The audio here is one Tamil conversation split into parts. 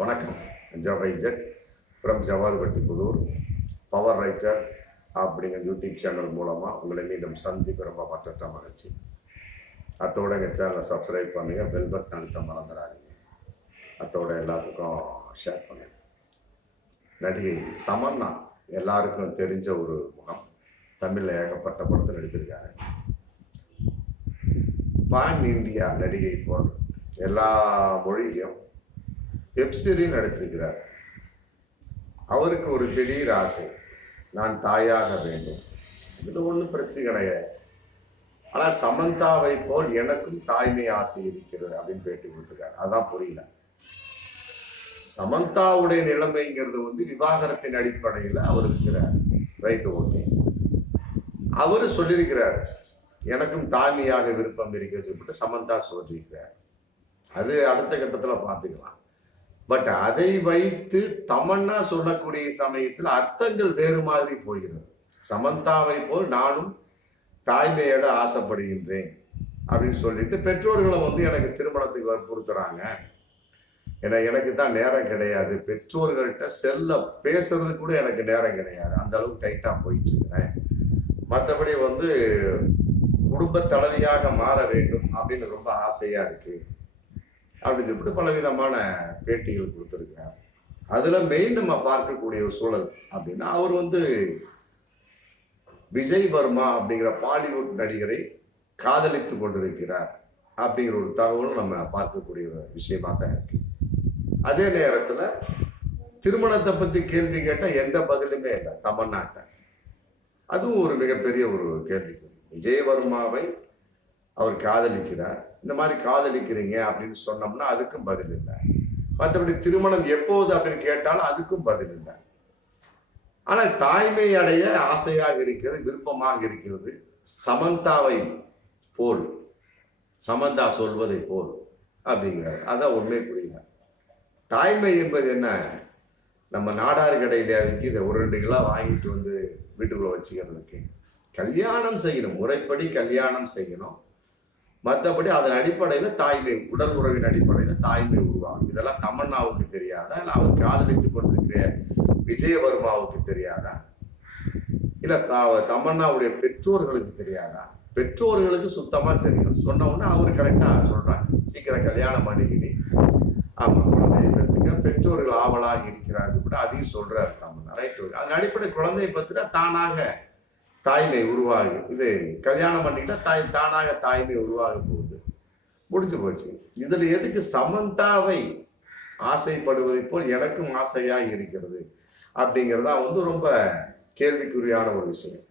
வணக்கம். ஜவைஜட் from Javadupatti Pudur power writer அப்படிங்கிற யூடியூப் சேனல் மூலமாக உங்களை மீண்டும் சந்திப்பு ரொம்ப மற்ற மகிழ்ச்சி. அத்தோட எங்கள் சேனலை சப்ஸ்கிரைப் பண்ணுங்கள், பெல் பட்டன் அழுத்த மறந்துடாதீங்க. அத்தோட எல்லாத்துக்கும் ஷேர் பண்ணுங்க. நடிகை தமன்னா எல்லாருக்கும் தெரிஞ்ச ஒரு முகம். தமிழில் ஏகப்பட்ட படத்தில் நடிச்சிருக்காங்க. பான் இந்தியா நடிகை போல் எல்லா மொழியிலையும் வெப்சீரிஸ் நடிச்சிருக்கிறார். அவருக்கு ஒரு திடீர் ஆசை, நான் தாயாக வேண்டும். இதுல ஒன்றும் பிரச்சனை கிடையாது. ஆனால் சமந்தாவை போல் எனக்கும் தாய்மை ஆசை இருக்கிறது அப்படின்னு பேட்டி கொடுத்துருக்காரு. அதான் புரியல. சமந்தாவுடைய நிலைமைங்கிறது விவாகரத்தின் அடிப்படையில் அவர் இருக்கிறார். Right, okay. அவரு சொல்லியிருக்கிறார், எனக்கும் தாய்மையாக விருப்பம் இருக்கிறது சொல்லிட்டு சமந்தா சொல்லியிருக்கிறார். அது அடுத்த கட்டத்தில் பார்த்துக்கலாம். பட் அதை வைத்து தமன்னா சொல்லக்கூடிய சமயத்தில் அர்த்தங்கள் வேறு மாதிரி போகிறது. சமந்தாவை போல் நானும் தாய்மையோட ஆசைப்படுகின்றேன் அப்படின்னு சொல்லிட்டு பெற்றோர்களும் எனக்கு திருமணத்துக்கு வற்புறுத்துறாங்க. ஏன்னா எனக்கு தான் நேரம் கிடையாது, பெற்றோர்கள்ட்ட செல்ல பேசுறது கூட எனக்கு நேரம் கிடையாது, அந்த அளவுக்கு டைட்டா போயிட்டு இருக்கிறேன். மற்றபடி குடும்ப தலைவியாக மாற வேண்டும் அப்படின்னு ரொம்ப ஆசையா இருக்கு அப்படின்னு சொல்லிட்டு பலவிதமான பேட்டிகள் கொடுத்துருக்கார். அதுல மெயின் நம்ம பார்க்கக்கூடிய ஒரு சூழல் அப்படின்னா, அவர் விஜய் வர்மா அப்படிங்கிற பாலிவுட் நடிகரை காதலித்து கொண்டிருக்கிறார் அப்படிங்கிற ஒரு தகவலும் நம்ம பார்க்கக்கூடிய ஒரு விஷயமா தான் இருக்கு. அதே நேரத்துல திருமணத்தை பத்தி கேள்வி கேட்டா எந்த பதிலுமே இல்லை தமன்னாட்ட. அதுவும் ஒரு மிகப்பெரிய ஒரு கேள்வி. விஜய் வர்மாவை அவர் காதலிக்கிறார், இந்த மாதிரி காதலிக்கிறீங்க அப்படின்னு சொன்னோம்னா அதுக்கும் பதில் இல்லை. மற்றபடி திருமணம் எப்போது அப்படின்னு கேட்டாலும் அதுக்கும் பதில் இல்லை. ஆனால் தாய்மை அடைய ஆசையாக இருக்கிறது, விருப்பமாக இருக்கிறது. சமந்தாவை போல், சமந்தா சொல்வதை போல் அப்படிங்கிறார். அதான் உண்மை புரியல. தாய்மை என்பது என்ன? நம்ம நாடார் கடையில விற்கிது ஒரு 2 கிலோ வாங்கிட்டு வீட்டுக்குள்ள வச்சுக்கிறதுக்கு. கல்யாணம் செய்யணும், முறைப்படி கல்யாணம் செய்யணும். மற்றபடி அதன் அடிப்படையில் தாய்மை, உடல் உறவின் அடிப்படையில் தாய்மை உருவாகும். இதெல்லாம் தமன்னாவுக்கு தெரியாதா? இல்லை அவர் காதலித்துக் கொண்டிருக்கிற விஜயவர்மாவுக்கு தெரியாதா? இல்ல தமன்னாவுடைய பெற்றோர்களுக்கு தெரியாதா? பெற்றோர்களுக்கு சுத்தமா தெரியும். சொன்ன உடனே அவரு கரெக்டா சொல்றாங்க, சீக்கிரம் கல்யாணம் பண்ணிக்கிட்டு ஆமா குழந்தையை பத்துக்க பெற்றோர்கள் ஆவலாக இருக்கிறார்கள் கூட அதையும் சொல்றாரு தமன்னா. ரைட். அதன் அடிப்படை குழந்தையை பத்தினா தானாக தாய்மை உருவாகு. இது கல்யாணம் பண்ணிக்கிட்டா தானாக தாய்மை உருவாக போகுது, முடிஞ்சு போச்சு. இதுல எதுக்கு சமந்தாவை ஆசைப்படுவதை போல் எனக்கும் ஆசையாக இருக்கிறது அப்படிங்கிறதா ரொம்ப கேள்விக்குறியான ஒரு விஷயம்.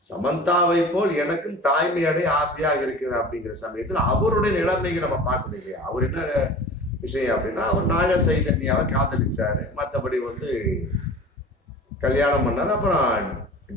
சமந்தாவை போல் எனக்கும் தாய்மை அடைய ஆசையாக இருக்கிறது அப்படிங்கிற சமயத்தில் அவருடைய நிலைமைக்கு நம்ம பார்க்கணும் இல்லையா? அவர் என்ன விஷயம் அப்படின்னா, அவர் நாக சைதன்யாவை காதலிச்சாரு, மற்றபடி கல்யாணம் பண்ணாரு, அப்புறம்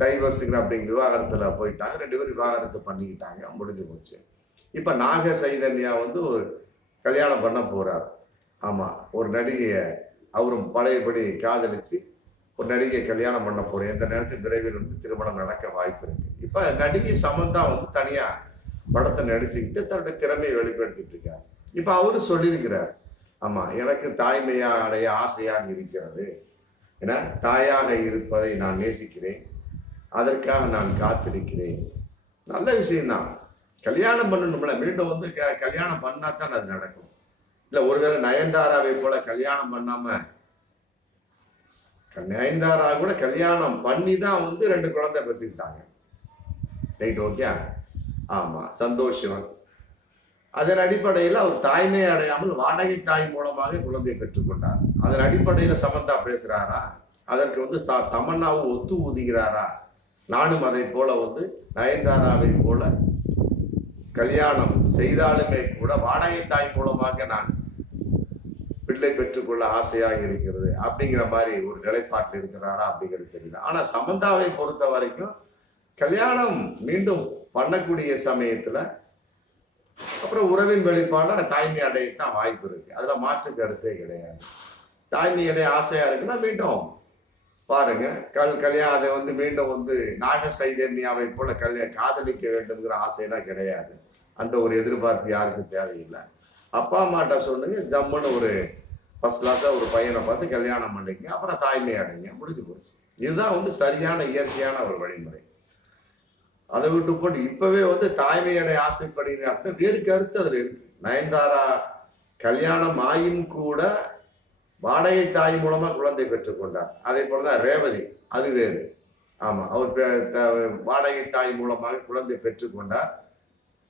டைவர்ஸுங்கிற அப்படிங்கிற விவாகரத்துல போயிட்டாங்க. 2 பேரும் விவாகரத்து பண்ணிக்கிட்டாங்க, முடிஞ்சு போச்சு. இப்ப நாக சைதன்யா கல்யாணம் பண்ண போறார். ஆமா, ஒரு நடிகைய அவரும் பழையபடி காதலிச்சு ஒரு நடிகையை கல்யாணம் பண்ண போறேன். இந்த நேரத்தில் விரைவில் திருமணம் நடக்க வாய்ப்பு இருக்கு. இப்ப நடிகை சமந்தா தனியா படத்தை நடிச்சுக்கிட்டு தன்னுடைய திறமையை வெளிப்படுத்திட்டு இருக்காரு. இப்ப அவரு சொல்லியிருக்கிறார், ஆமா எனக்கு தாய்மையா அடைய ஆசையாக இருக்கிறது, ஏன்னா தாயாக இருப்பதை நான் நேசிக்கிறேன், அதற்காக நான் காத்திருக்கிறேன். நல்ல விஷயம்தான். கல்யாணம் பண்ணணும்ல, மீண்டும் கல்யாணம் பண்ணாதான் அது நடக்கும். இல்ல ஒருவேளை நயன்தாராவை போல கல்யாணம் பண்ணாம, நயன்தாரா கூட கல்யாணம் பண்ணி தான் 2 குழந்தை பெற்றுக்கிட்டாங்க. Right, okay. ஆமா, சந்தோஷம். அதன் அடிப்படையில் அவர் தாய்மையை அடையாமல் வாடகை தாய் மூலமாக குழந்தையை பெற்றுக்கொண்டார். அதன் அடிப்படையில் சமந்தா பேசுறாரா? அதற்கு தமன்னாவும் ஒத்து ஊதுகிறாரா? நானும் அதை போல நயன்தாராவை போல கல்யாணம் செய்தாலுமே கூட வாடகை தாய் மூலமாக நான் பிள்ளை பெற்றுக்கொள்ள ஆசையாக இருக்கிறது அப்படிங்கிற மாதிரி ஒரு நிலைப்பாட்டில் இருக்கிறாரா அப்படிங்கிறது தெரியல. ஆனா சமந்தாவை பொறுத்த வரைக்கும் கல்யாணம் மீண்டும் பண்ணக்கூடிய சமயத்துல அப்புறம் உறவின் வெளிப்பாடு தாய்மை அடையத்தான் வாய்ப்பு இருக்கு. அதுல மாற்று கருத்தே கிடையாது. தாய்மை அடைய ஆசையா இருக்குன்னா மீண்டும் பாருங்க, கல்யாணம் அதை மீண்டும் நாக சைதன்யாவை போல காதலிக்க வேண்டும்ங்கிற ஆசையெல்லாம் கிடையாது. அந்த ஒரு எதிர்பார்ப்பு யாருக்கும் தேவையில்லை. அப்பா அம்மாட்ட சொல்லுங்க, ஜம்முன்னு ஒரு ஃபர்ஸ்ட் கிளாஸா ஒரு பையனை பார்த்து கல்யாணம் பண்ணிங்க, அப்புறம் தாய்மை அடைங்க, முடிஞ்சு போச்சு. இதுதான் வந்து சரியான இயற்கையான ஒரு வழிமுறை. அதை விட்டு போட்டு இப்பவே வந்து தாய்மை அடைய ஆசைப்படுகிறேன் அப்படின்னா வேறு கருத்து அதுல இருக்கு. நயன்தாரா கல்யாணம் ஆயும் கூட வாடகை தாய் மூலமா குழந்தை பெற்றுக்கொண்டார். அதே போலதான் ரேவதி, அது வேறு. ஆமா, அவர் வாடகை தாய் மூலமாக குழந்தை பெற்றுக்கொண்டார்.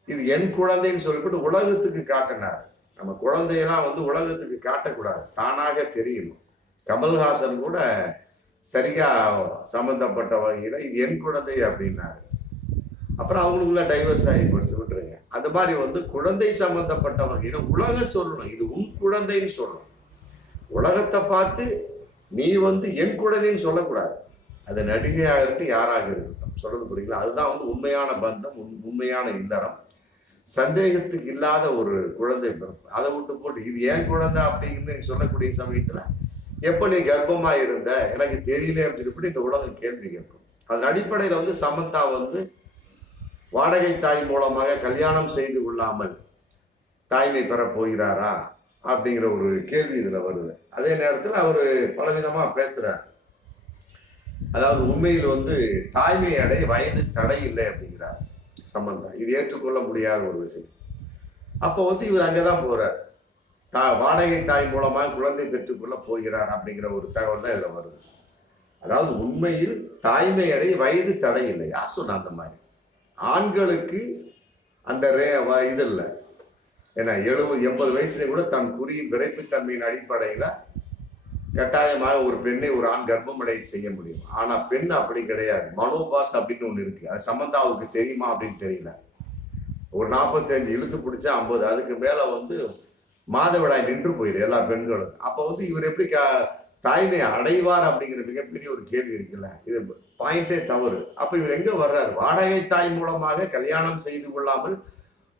இது என் குழந்தைன்னு சொல்லிவிட்டு உலகத்துக்கு காட்டினார். நம்ம குழந்தையெல்லாம் வந்து உலகத்துக்கு காட்டக்கூடாது, தானாக தெரியணும். கமல்ஹாசன் கூட சரியா சம்பந்தப்பட்ட வகையில இது என் குழந்தை அப்படின்னாரு. அப்புறம் அவங்களுக்குள்ள டைவர்ஸ் ஆகி போச்சு, விட்டுருங்க. அந்த மாதிரி வந்து குழந்தை சம்பந்தப்பட்ட வகையில உலகம் சொல்லணும், இது உன் குழந்தைன்னு சொல்லணும். உலகத்தை பார்த்து நீ வந்து என் குழந்தைன்னு சொல்லக்கூடாது. அது நடிகையாக இருக்கட்டும், யாராக இருக்கட்டும். சொல்றது புரியுங்களா? அதுதான் வந்து உண்மையான பந்தம், உண்மையான இல்லறம். சந்தேகத்துக்கு இல்லாத ஒரு குழந்தை பிறப்பு. அதை விட்டு போட்டு இது ஏன் குழந்தை அப்படின்னு சொல்லக்கூடிய சமயத்துல எப்ப நீ கர்ப்பமா இருந்த எனக்கு தெரியல அப்படின்னு சொல்லி இந்த உலகம் கேள்வி கேட்கும். அதன் அடிப்படையில வந்து சமந்தா வந்து வாடகை தாய் மூலமாக கல்யாணம் செய்து கொள்ளாமல் தாய்மை பெற போகிறாரா அப்படிங்கிற ஒரு கேள்வி இதுல வருது. அதே நேரத்தில் அவரு பலவிதமா பேசுறார். அதாவது உண்மையில் வந்து தாய்மை அடைய வயது தடை இல்லை அப்படிங்கிறார் சம்பந்தா. இது ஏற்றுக்கொள்ள முடியாத ஒரு விஷயம். அப்போ வந்து இவர் அங்கதான் போறார். வாடகை தாய் மூலமாக குழந்தை பெற்றுக்கொள்ள போகிறார் அப்படிங்கிற ஒரு தகவல் தான் இதுல வருது. அதாவது உண்மையில் தாய்மை அடைய வயது தடை இல்லை. யார் சொன்ன அந்த மாதிரி? ஆண்களுக்கு அந்த இது இல்லை. ஏன்னா 70-80 வயசுல கூட தன் குறியும் விரைப்புத்தன்மையின் அடிப்படையில கட்டாயமாக ஒரு பெண்ணை ஒரு ஆண் கர்ப்பமடை செய்ய முடியும். ஆனா பெண் அப்படி கிடையாது. மனோபாஸ் அப்படின்னு ஒண்ணு இருக்கு. அது சம்பந்தாவுக்கு தெரியுமா அப்படின்னு தெரியல. ஒரு 45 இழுத்து பிடிச்சா 50, அதுக்கு மேல வந்து மாதவிடாய் நின்று போயிரு எல்லா பெண்களும். அப்ப வந்து இவர் எப்படி தாய்மை அடைவார் அப்படிங்கிற மிகப்பெரிய ஒரு கேள்வி இருக்குல்ல. இது பாயிண்டே தவறு. அப்ப இவர் எங்க வர்றாரு? வாடகை தாய் மூலமாக கல்யாணம் செய்து கொள்ளாமல்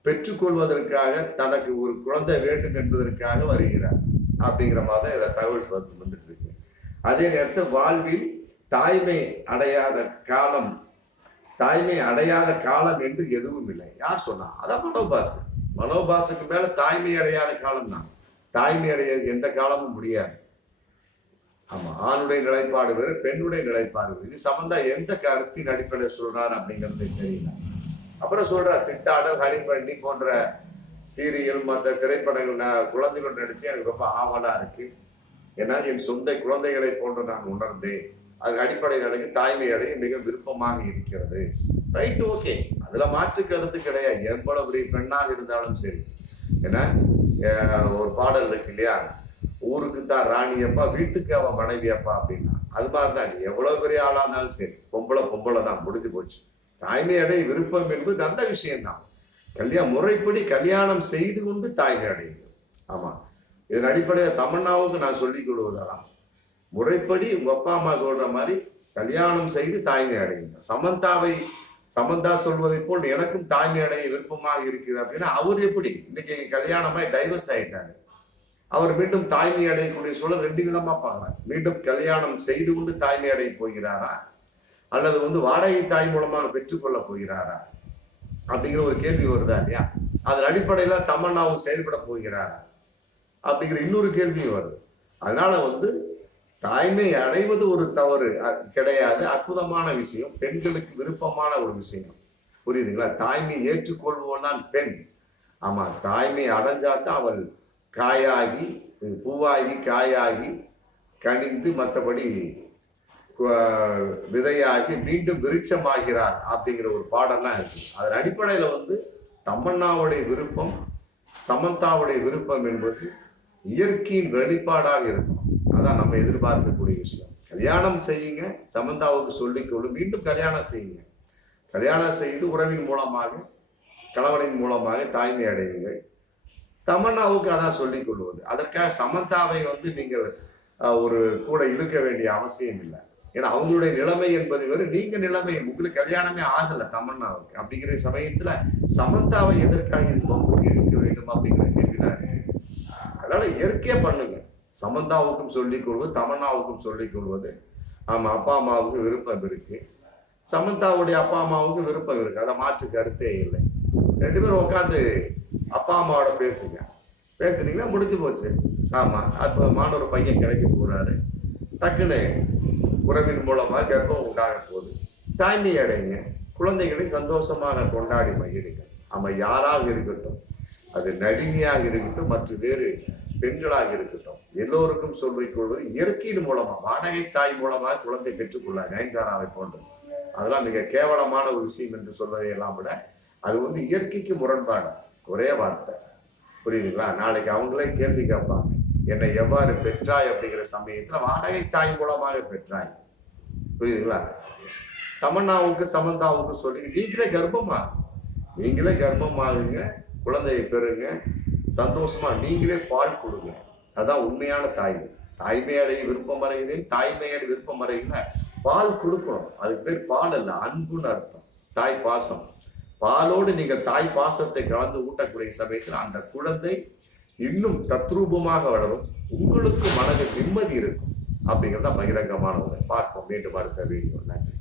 பெற்றுக்கொள்வதற்காக தனக்கு ஒரு குழந்தை வேண்டும் என்பதற்காக வருகிறார் அப்படிங்கிற மாதிரி இதை தகவல் வந்துட்டு இருக்கு. அதே நேரத்தில் வாழ்வில் தாய்மை அடையாத காலம் என்று எதுவும் இல்லை. யார் சொன்னா? அதான் மனோபாஸ். மனோபாஸுக்கு மேல தாய்மை அடையாத காலம் தான். தாய்மை அடைய எந்த காலமும் முடியாது. ஆமா, ஆணுடைய நிலைப்பாடு வேறு, பெண்ணுடைய நிலைப்பாடு வேறு. இது சம்பந்தா எந்த கருத்தின் அடிப்படையில் சொல்றாரு அப்படிங்கிறது தெரியல. அப்புறம் சொல்ற சிட்டாடல், ஹனிபண்ணி போன்ற சீரியல் மற்ற திரைப்படங்கள் குழந்தைகள் நடிச்சு எனக்கு ரொம்ப ஆவலா இருக்கு. ஏன்னா என் சொந்த குழந்தைகளை போன்று நான் உணர்ந்தேன். அதுக்கு அடிப்படையில் எனக்கு தாய்மை அடைய மிக விருப்பமாக இருக்கிறது. ரைட், ஓகே, அதுல மாற்று கருத்து கிடையாது. எவ்வளவு பெரிய பெண்ணாக இருந்தாலும் சரி. ஏன்னா ஒரு பாடல் இருக்கு இல்லையா, ஊருக்கு தான் ராணி அப்பா, வீட்டுக்கு அவன் மனைவி அப்பா அப்படின்னா. அது மாதிரிதான் நீ எவ்வளவு பெரிய ஆளா இருந்தாலும் சரி, பொம்பளை தான், முடிஞ்சு போச்சு. தாய்மை அடைய விருப்பம் என்பது நல்ல விஷயம்தான். முறைப்படி கல்யாணம் செய்து கொண்டு தாய்மை அடையுங்க. ஆமா, இதன் அடிப்படையில் தமன்னாவுக்கு நான் சொல்லிக் கொள்வதெல்லாம் முறைப்படி உங்க அப்பா அம்மா சொல்ற மாதிரி கல்யாணம் செய்து தாய்மை அடையுங்க. சமந்தா சொல்வதை போல் எனக்கும் தாய்மை அடைய விருப்பமாக இருக்குது அப்படின்னா அவர் எப்படி இன்னைக்கு கல்யாணமாய் டைவர்ஸ் ஆயிட்டாரு, அவர் மீண்டும் தாய்மை அடையக்கூடிய சூழல் ரெண்டு விதமா பார்க்கலாம். மீண்டும் கல்யாணம் செய்து கொண்டு தாய்மை அடைய போகிறாரா, அல்லது வந்து வாடகை தாய் மூலமாக பெற்றுக்கொள்ள போகிறாரா அப்படிங்கிற ஒரு கேள்வி வருதா இல்லையா? அதன் அடிப்படையில தமன்னாவும் செயல்பட போகிறாரா அப்படிங்கிற இன்னொரு கேள்வியும் வருது. அதனால வந்து தாய்மை அடைவது ஒரு தவறு கிடையாது, அற்புதமான விஷயம், பெண்களுக்கு விருப்பமான ஒரு விஷயம். புரியுதுங்களா? தாய்மை ஏற்றுக்கொள்வோம் தான் பெண். ஆமா, தாய்மை அடைஞ்சாத்தான் அவள் காயாகி பூவாகி காயாகி கனிந்து மற்றபடி விதையாகி மீண்டும் விருட்சமாகிறார் அப்படிங்கிற ஒரு பாடம்லாம் இருக்கு. அதன் அடிப்படையில வந்து தமன்னாவுடைய விருப்பம், சமந்தாவுடைய விருப்பம் என்பது இயற்கையின் வெளிப்பாடாக இருக்கும். அதான் நம்ம எதிர்பார்க்கக்கூடிய விஷயம். கல்யாணம் செய்யுங்க, சமந்தாவுக்கு சொல்லிக்கொள்ளு, மீண்டும் கல்யாணம் செய்யுங்க. கல்யாணம் செய்து உறவின் மூலமாக, கணவனின் மூலமாக தாய்மை அடையுங்கள். தமன்னாவுக்கு அதான் சொல்லிக் கொள்வது. அதற்காக சமந்தாவை வந்து நீங்கள் ஒரு கூட இழுக்க வேண்டிய அவசியம் இல்லை. ஏன்னா அவங்களுடைய நிலைமை என்பது வேறு, நீங்க நிலைமை, உங்களுக்கு கல்யாணமே ஆகல தமன்னாவுக்கு. அப்படிங்கிற சமயத்துல சமந்தாவை எதற்காக இழுக்க வேண்டும் அப்படிங்கிற கேள்வினாரு. அதனால இயற்கையா பண்ணுங்க. சமந்தாவுக்கும் சொல்லிக் கொள்வது, தமன்னாவுக்கும் சொல்லிக் கொள்வது. ஆமா, அப்பா அம்மாவுக்கு விருப்பம் இருக்கு, சமந்தாவுடைய அப்பா அம்மாவுக்கு விருப்பம் இருக்கு, அதை மாற்று கருத்தே இல்லை. ரெண்டு பேரும் உட்காந்து அப்பா அம்மாவோட பேசுங்க. பேசுனீங்கன்னா முடிஞ்சு போச்சு. ஆமா, அற்புதமான ஒரு பையன் கிடைக்க போறாரு. டக்குன்னு உறவின் மூலமா கர்ப்பம் உண்டாக போகுது. தாய்மை அடைங்க, குழந்தைகளை சந்தோஷமாக கொண்டாடி மகிழுங்க. அவன் யாராக இருக்கட்டும், அது நடிகையாக இருக்கட்டும், மற்ற வேறு பெண்களாக இருக்கட்டும், எல்லோருக்கும் சொல்லிக் கொள்வது இயற்கையின் மூலமா, வாடகை தாய் மூலமாக குழந்தை பெற்றுக்கொள்ள நயன்தாராவை போன்றது. அதெல்லாம் மிக கேவலமான ஒரு விஷயம் என்று சொல்வதை எல்லாம் விட அது இயற்கைக்கு முரண்பாடு. ஒரே வார்த்தை, புரியுதுங்களா? நாளைக்கு அவங்களே கேள்வி கேட்பாங்க, என்னை எவ்வாறு பெற்றாய் அப்படிங்கிற சமயத்துல வாடகை தாய் மூலமாக பெற்றாய். புரியுதுங்களா? தமன்னாவுக்கு சமந்தாவுக்கு சொல்லி நீங்களே கர்ப்பமாகுங்க, குழந்தையை பெறுங்க, சந்தோஷமா நீங்களே பால் கொடுங்க. அதான் உண்மையான தாய்மை. தாய்மையடைய விருப்பம் அறைகிறேன், தாய்மையடை விருப்பம் அறைகிற பால் கொடுக்கணும். அதுக்கு பேர் பால் அல்ல, அன்புன்னு அர்த்தம். தாய் பாசம். பாலோடு நீங்கள் தாய் பாசத்தை கலந்து ஊட்டக்கூடிய சமயத்தில் அந்த குழந்தை இன்னும் தத்ரூபமாக வளரும், உங்களுக்கு மனதில் நிம்மதி இருக்கும். அப்படிங்கிறத பகிரங்கமான பார்ப்போம் மீண்டும் அடுத்த வீடியோ. நன்றி.